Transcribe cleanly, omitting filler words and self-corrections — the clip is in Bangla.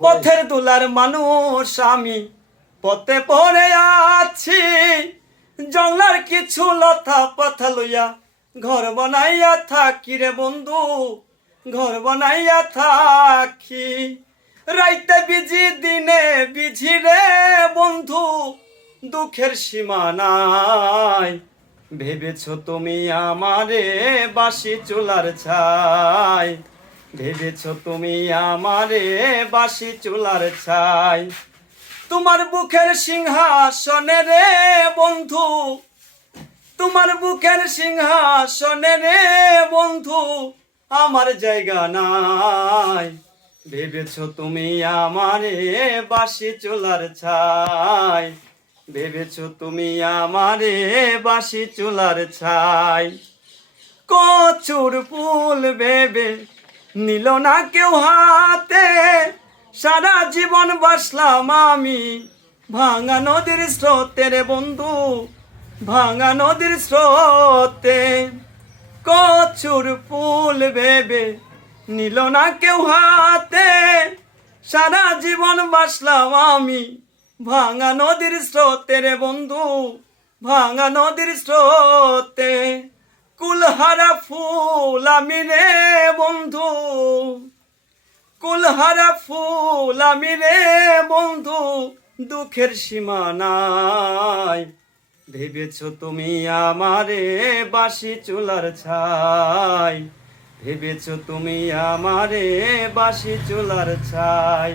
পথের দুলার মানুষ আমি পথে পড়ে আছি, জংলার কিছু লতা পাতা লইয়া ঘর বানাইয়া থাকি রে বন্ধু, ঘর বানাইয়া থাকি। রাইতে বিজি দিনে বিঝি রে বন্ধু, দুঃখের সীমা নাই। ভেবেছো তুমি আমারে বাসি চুলার ছাই, ভেবেছো তুমি আমারে বাসি চুলার ছাই। তোমার বুকের সিংহাসনে রে বন্ধু, তোমার বুকের সিংহাসনে রে বন্ধু আমার জায়গা নাই। ভেবেছো তুমি আমারে বাসি চুলার ছাই, ভেবেছো তুমি আমারে বাসি চুলার ছাই। কচুর ফুল ভেবে নিল না কেউ হাতে, সারা জীবন বাসলাম আমি ভাঙা নদীর স্রোতে রে বন্ধু, ভাঙা নদীর স্রোতে। কচুর ফুল ভেবে নিল না কেউ হাতে, সারা জীবন বাসলাম আমি ভাঙা নদীর স্রোতে রে বন্ধু, ভাঙা নদীর স্রোতে। কুলহারা ফুল আমি রে বন্ধু, কুলহারা ফুল আমি রে বন্ধু, দুঃখের সীমা নাই। ভেবেছো তুমি আমারে বাসি চুলার ছাই, ভেবেছো তুমি আমারে বাসি চুলার ছাই।